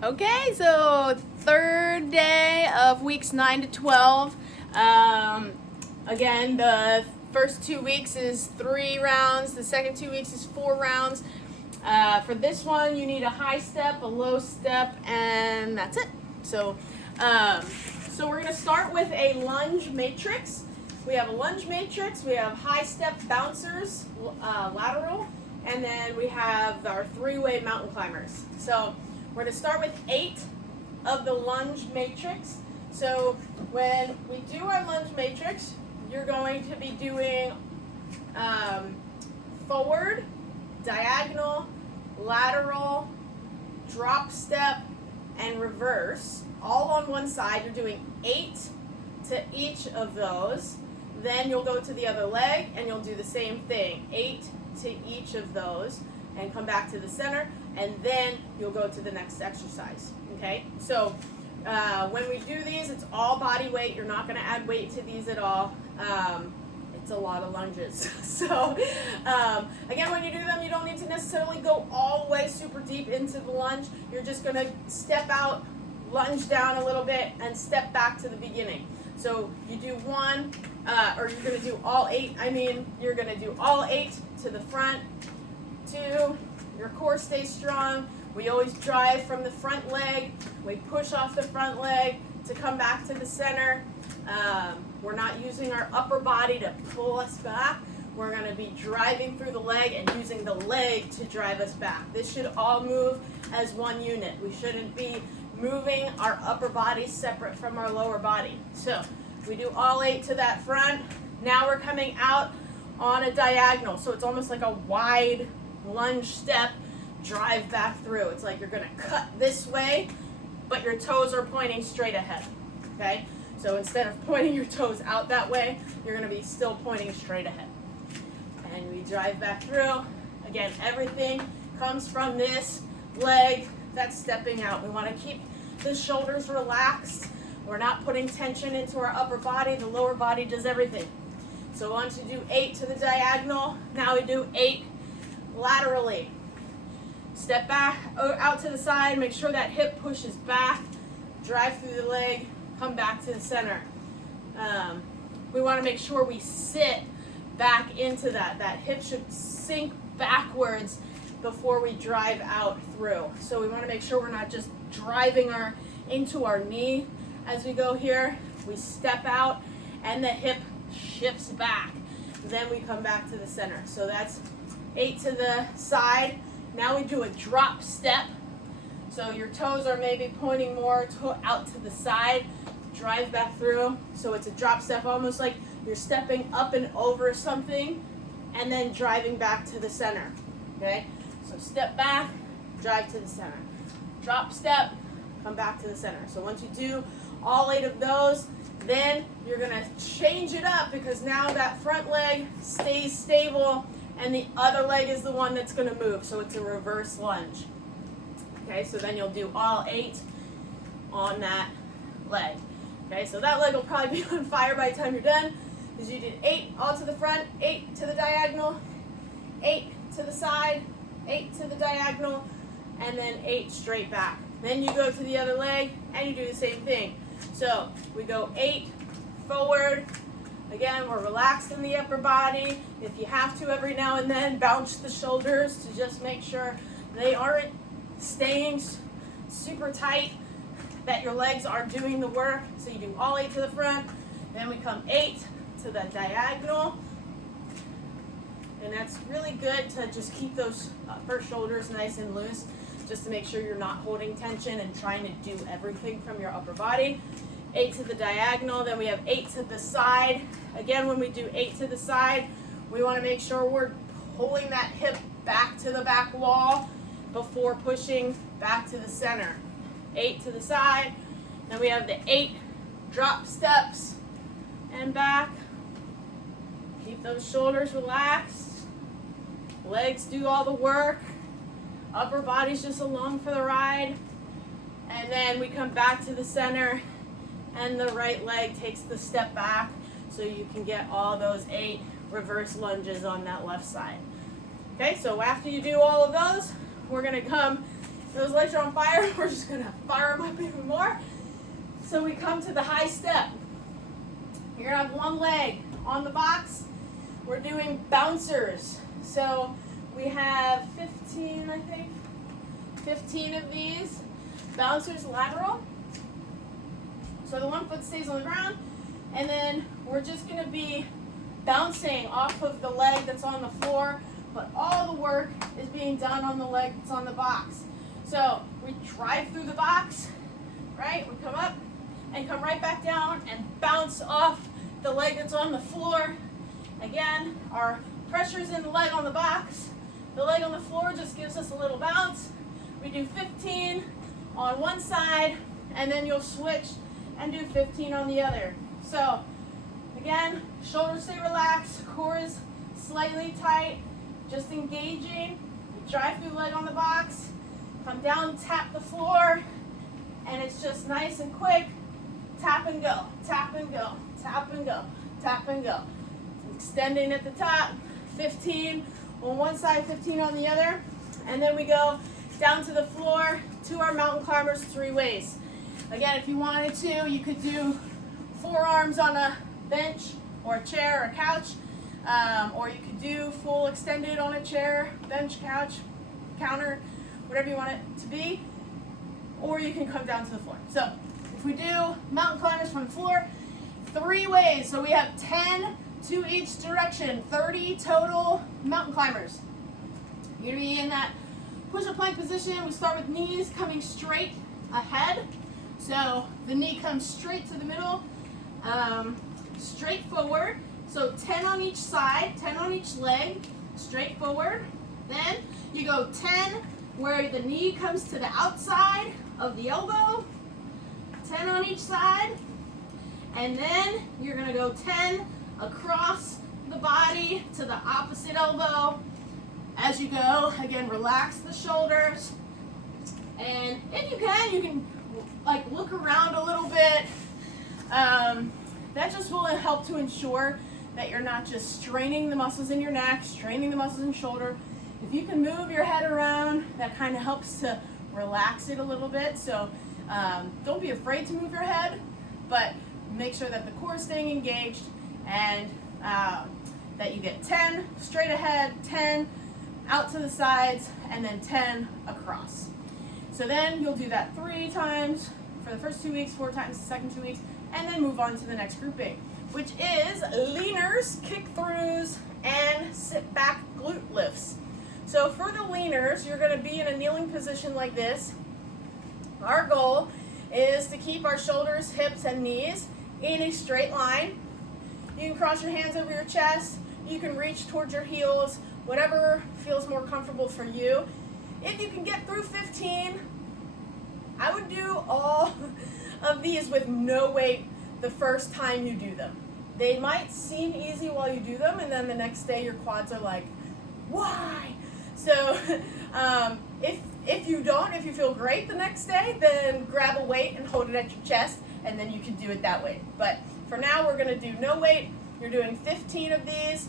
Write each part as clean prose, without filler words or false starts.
Okay, so third day of weeks 9 to 12. Again, the first 2 weeks is 3 rounds. The second 2 weeks is 4 rounds. For this one, you need a high step, a low step, and that's it. So we're going to start with a lunge matrix. We have a lunge matrix. We have high step bouncers, lateral, and then we have our 3-way mountain climbers. So we're going to start with 8 of the lunge matrix. So when we do our lunge matrix, you're going to be doing forward, diagonal, lateral, drop step, and reverse, all on one side. You're doing 8 to each of those. Then you'll go to the other leg and you'll do the same thing, 8 to each of those, and come back to the center, and then you'll go to the next exercise. Okay, so when we do these, it's all body weight. You're not going to add weight to these at all. It's a lot of lunges. So again, when you do them, you don't need to necessarily go all the way super deep into the lunge. You're just going to step out, lunge down a little bit, and step back to the beginning. So you do one, or you're going to do all 8. You're going to do all 8 to the front, 2, your core stays strong. We always drive from the front leg. We push off the front leg to come back to the center. We're not using our upper body to pull us back. We're going to be driving through the leg and using the leg to drive us back. This should all move as one unit. We shouldn't be moving our upper body separate from our lower body. So we do all 8 to that front. Now we're coming out on a diagonal. So it's almost like a wide lunge step, drive back through. It's like you're going to cut this way, but your toes are pointing straight ahead. Okay? So instead of pointing your toes out that way, you're going to be still pointing straight ahead. And we drive back through. Again, everything comes from this leg that's stepping out. We want to keep the shoulders relaxed. We're not putting tension into our upper body. The lower body does everything. So once you do 8 to the diagonal, now we do 8 laterally. Step back, out to the side, make sure that hip pushes back, drive through the leg, come back to the center. We want to make sure we sit back into that. That hip should sink backwards before we drive out through. So we want to make sure we're not just driving into our knee as we go here. We step out and the hip shifts back. Then we come back to the center. So that's 8 to the side. Now we do a drop step. So your toes are maybe pointing more out to the side. Drive back through. So it's a drop step, almost like you're stepping up and over something and then driving back to the center. Okay? So step back, drive to the center. Drop step, come back to the center. So once you do all 8 of those, then you're going to change it up, because now that front leg stays stable and the other leg is the one that's going to move. So it's a reverse lunge. Okay, so then you'll do all 8 on that leg. Okay, so that leg will probably be on fire by the time you're done, because you did 8 all to the front, 8 to the diagonal, 8 to the side, 8 to the diagonal, and then 8 straight back. Then you go to the other leg and you do the same thing. So we go 8 forward. Again, we're relaxed in the upper body. If you have to, every now and then, bounce the shoulders to just make sure they aren't staying super tight, that your legs are doing the work. So you do all 8 to the front. Then we come 8 to the diagonal. And that's really good to just keep those upper shoulders nice and loose, just to make sure you're not holding tension and trying to do everything from your upper body. 8 to the diagonal, then we have 8 to the side. Again, when we do 8 to the side, we want to make sure we're pulling that hip back to the back wall before pushing back to the center. 8 to the side, then we have the 8 drop steps and back. Keep those shoulders relaxed. Legs do all the work. Upper body's just along for the ride. And then we come back to the center, and the right leg takes the step back, so you can get all those 8 reverse lunges on that left side. Okay, so after you do all of those, we're going to come those legs are on fire. We're just gonna fire them up even more. So we come to the high step. You're gonna have one leg on the box. We're doing bouncers. So we have 15, I think, 15 of these. Bouncers lateral. So the one foot stays on the ground, and then we're just gonna be bouncing off of the leg that's on the floor, but all the work is being done on the leg that's on the box. So we drive through the box, right? We come up and come right back down and bounce off the leg that's on the floor. Again, our pressure's in the leg on the box. The leg on the floor just gives us a little bounce. We do 15 on one side, and then you'll switch and do 15 on the other. So again, shoulders stay relaxed, core is slightly tight, just engaging. We drive through the leg on the box, come down, tap the floor, and it's just nice and quick. Tap and go, tap and go, tap and go, tap and go. Extending at the top, 15 on one side, 15 on the other, and then we go down to the floor to our mountain climbers 3 ways. Again, if you wanted to, you could do forearms on a bench or a chair or a couch, or you could do full extended on a chair, bench, couch, counter, whatever you want it to be, or you can come down to the floor. So if we do mountain climbers from the floor, 3 ways. So we have 10 to each direction, 30 total mountain climbers. You're gonna be in that push-up plank position. We start with knees coming straight ahead. So the knee comes straight to the middle, straight forward. So 10 on each side, 10 on each leg, straight forward. Then you go 10 where the knee comes to the outside of the elbow, 10 on each side. And then you're gonna go 10 across the body to the opposite elbow. As you go, again, relax the shoulders. And if you can like look around a little bit. That just will help to ensure that you're not just straining the muscles in your neck, straining the muscles in your shoulder. If you can move your head around, that kind of helps to relax it a little bit. So don't be afraid to move your head, but make sure that the core is staying engaged, and that you get 10 straight ahead, 10 out to the sides, and then 10 across. So then you'll do that 3 times for the first 2 weeks, 4 times the second 2 weeks, and then move on to the next grouping, which is leaners, kick-throughs, and sit-back glute lifts. So for the leaners, you're going to be in a kneeling position like this. Our goal is to keep our shoulders, hips, and knees in a straight line. You can cross your hands over your chest. You can reach towards your heels, whatever feels more comfortable for you. If you can get through 15, I would do all of these with no weight the first time you do them. They might seem easy while you do them, and then the next day your quads are like, why? So if you feel great the next day, then grab a weight and hold it at your chest, and then you can do it that way. But for now, we're gonna do no weight. You're doing 15 of these,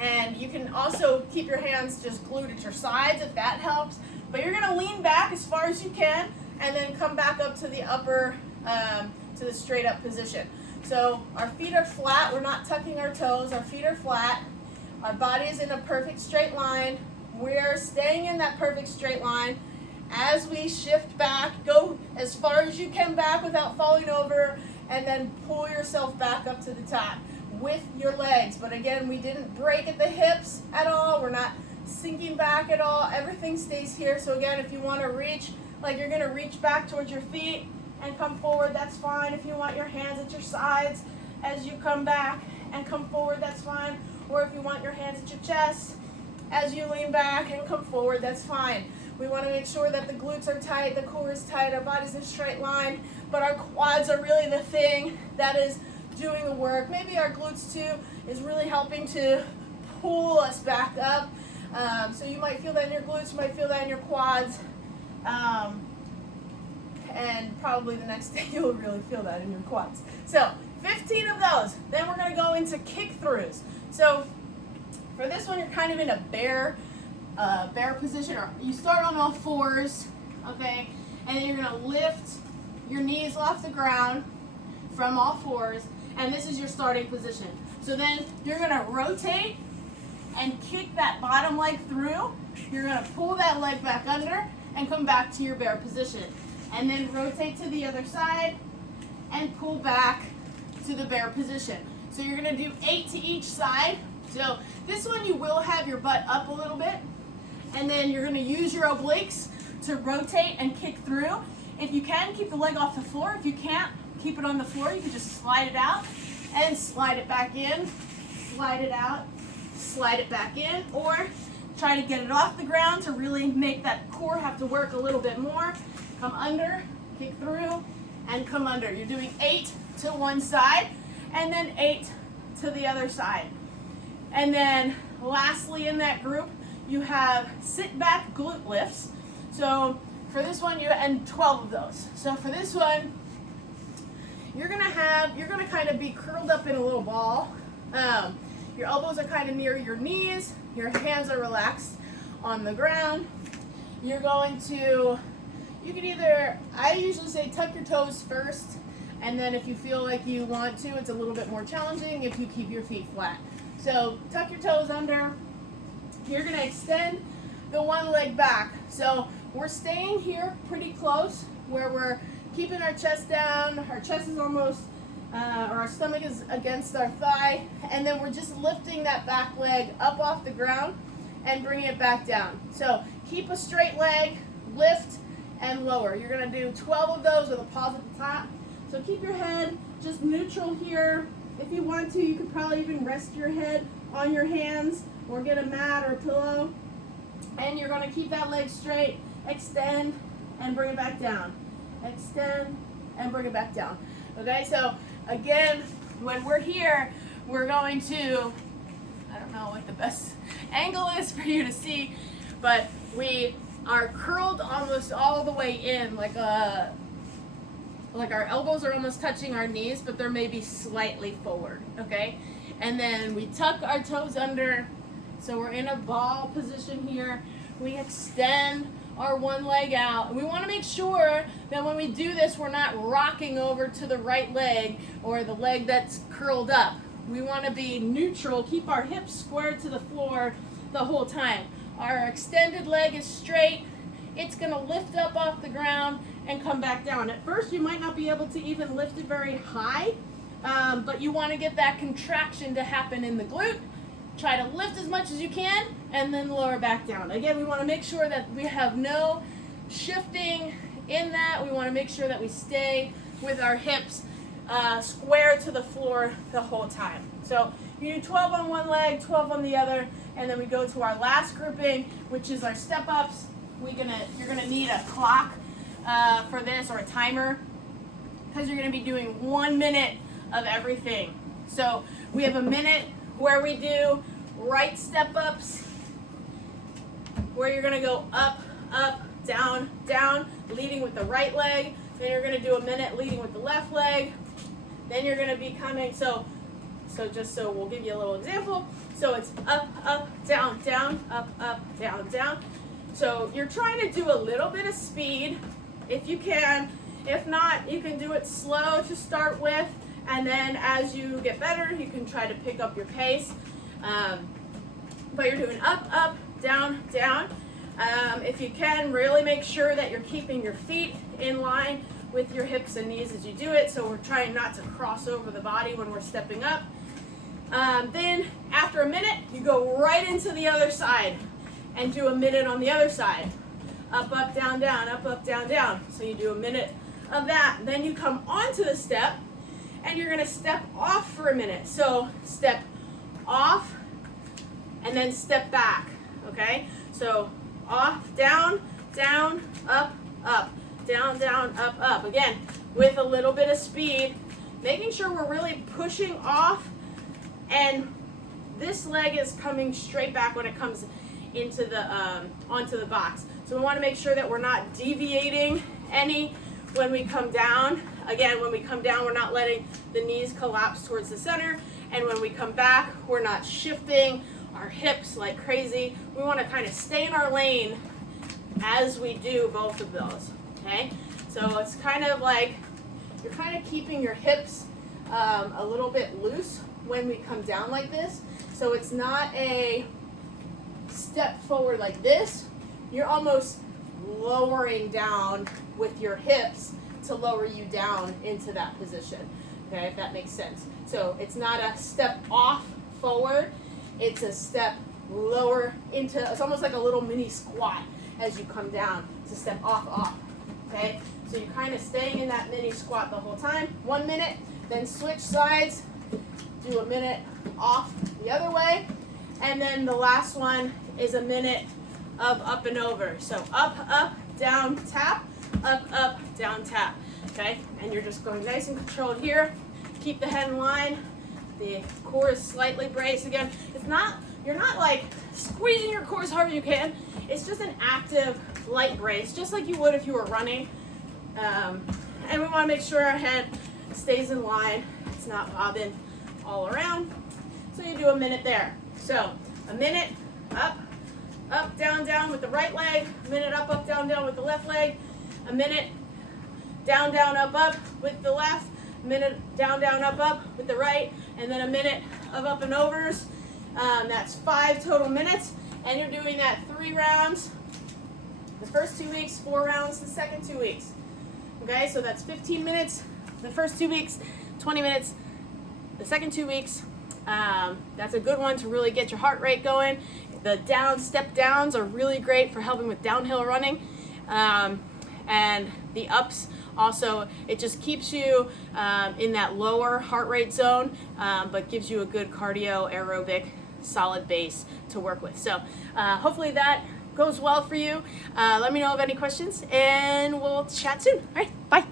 and you can also keep your hands just glued at your sides if that helps. But you're gonna lean back as far as you can, and then come back up to the upper, to the straight up position. So our feet are flat, we're not tucking our toes, our feet are flat. Our body is in a perfect straight line. We're staying in that perfect straight line. As we shift back, go as far as you can back without falling over, and then pull yourself back up to the top with your legs. But again, we didn't break at the hips at all. We're not sinking back at all. Everything stays here. So again, if you want to reach, like you're going to reach back towards your feet and come forward, that's fine. If you want your hands at your sides as you come back and come forward, that's fine. Or if you want your hands at your chest as you lean back and come forward, that's fine. We want to make sure that the glutes are tight, the core is tight, our body's in a straight line, but our quads are really the thing that is doing the work. Maybe our glutes too is really helping to pull us back up. So you might feel that in your glutes, you might feel that in your quads, and probably the next day you'll really feel that in your quads. So 15 of those. Then we're going to go into kick-throughs. So for this one, you're kind of in a bear position, or you start on all fours, okay? And then you're gonna lift your knees off the ground from all fours, and this is your starting position. So then you're gonna rotate and kick that bottom leg through. You're gonna pull that leg back under and come back to your bear position. And then rotate to the other side and pull back to the bear position. So you're gonna do 8 to each side. So this one you will have your butt up a little bit, and then you're gonna use your obliques to rotate and kick through. If you can, keep the leg off the floor. If you can't, keep it on the floor. You can just slide it out and slide it back in, slide it out, slide it back in, or try to get it off the ground to really make that core have to work a little bit more. Come under, kick through, and come under. You're doing 8 to one side, and then 8 to the other side. And then lastly in that group, you have sit back glute lifts. So for this one, and 12 of those. So for this one, you're gonna kind of be curled up in a little ball. Your elbows are kind of near your knees. Your hands are relaxed on the ground. You're going to, you can either, I usually say tuck your toes first, and then if you feel like you want to, it's a little bit more challenging if you keep your feet flat. So tuck your toes under. You're gonna extend the one leg back. So we're staying here pretty close where we're keeping our chest down. Our chest is almost, or our stomach is against our thigh. And then we're just lifting that back leg up off the ground and bringing it back down. So keep a straight leg, lift, and lower. You're gonna do 12 of those with a pause at the top. So keep your head just neutral here. If you want to, you could probably even rest your head on your hands or get a mat or a pillow. And you're gonna keep that leg straight, extend, and bring it back down. Extend, and bring it back down. Okay, so again, when we're here, we're going to, I don't know what the best angle is for you to see, but we are curled almost all the way in, like our elbows are almost touching our knees, but they're maybe slightly forward, okay? And then we tuck our toes under, so we're in a ball position here. We extend our one leg out. We want to make sure that when we do this, we're not rocking over to the right leg or the leg that's curled up. We want to be neutral, keep our hips squared to the floor the whole time. Our extended leg is straight. It's going to lift up off the ground and come back down. At first, you might not be able to even lift it very high, but you want to get that contraction to happen in the glute. Try to lift as much as you can and then lower back down. Again, we want to make sure that we have no shifting in that. We want to make sure that we stay with our hips square to the floor the whole time. So you do 12 on one leg, 12 on the other, and then we go to our last grouping, which is our step-ups. You're gonna need a clock for this, or a timer, because you're gonna be doing 1 minute of everything. So we have a minute where we do right step-ups, where you're gonna go up, up, down, down, leading with the right leg. Then you're gonna do a minute leading with the left leg. Then you're gonna be coming, so we'll give you a little example. So it's up, up, down, down, up, up, down, down. So you're trying to do a little bit of speed if you can. If not, you can do it slow to start with, and then as you get better, you can try to pick up your pace. But you're doing up, up, down, down. If you can, really make sure that you're keeping your feet in line with your hips and knees as you do it. So we're trying not to cross over the body when we're stepping up. Then after a minute, you go right into the other side and do a minute on the other side. Up, up, down, down, up, up, down, down. So you do a minute of that. Then you come onto the step and you're gonna step off for a minute. So step off and then step back, okay? So off, down, down, up, up, down, down, up, up. Again, with a little bit of speed, making sure we're really pushing off, and this leg is coming straight back when it comes into the onto the box. So we want to make sure that we're not deviating any when we come down. Again, when we come down, we're not letting the knees collapse towards the center, and when we come back, we're not shifting our hips like crazy. We want to kind of stay in our lane as we do both of those, okay? So it's kind of like you're kind of keeping your hips a little bit loose when we come down like this. So it's not a step forward like this. You're almost lowering down with your hips to lower you down into that position, okay, if that makes sense. So it's not a step off forward, it's a step lower into, it's almost like a little mini squat as you come down. It's a step off, okay? So you're kind of staying in that mini squat the whole time. 1 minute, then switch sides, do a minute off the other way, and then the last one is a minute of up and over. So up, down, tap, up, down, tap, okay? And you're just going nice and controlled here. Keep the head in line. The core is slightly braced again. It's not, you're not like squeezing your core as hard as you can. It's just an active light brace, just like you would if you were running. And we want to make sure our head stays in line. It's not bobbing all around. So you do a minute there. So a minute, up, down with the right leg. A minute up, down with the left leg. A minute, down, up with the left. A minute, down, up with the right. And then a minute of up and overs. That's 5 total minutes. And you're doing that 3 rounds. The first 2 weeks, 4 rounds the second 2 weeks. Okay, so that's 15 minutes the first 2 weeks, 20 minutes the second 2 weeks. That's a good one to really get your heart rate going. The step downs are really great for helping with downhill running. And the ups also, it just keeps you in that lower heart rate zone, but gives you a good cardio aerobic solid base to work with. So hopefully that goes well for you. Let me know of any questions and we'll chat soon. All right, bye.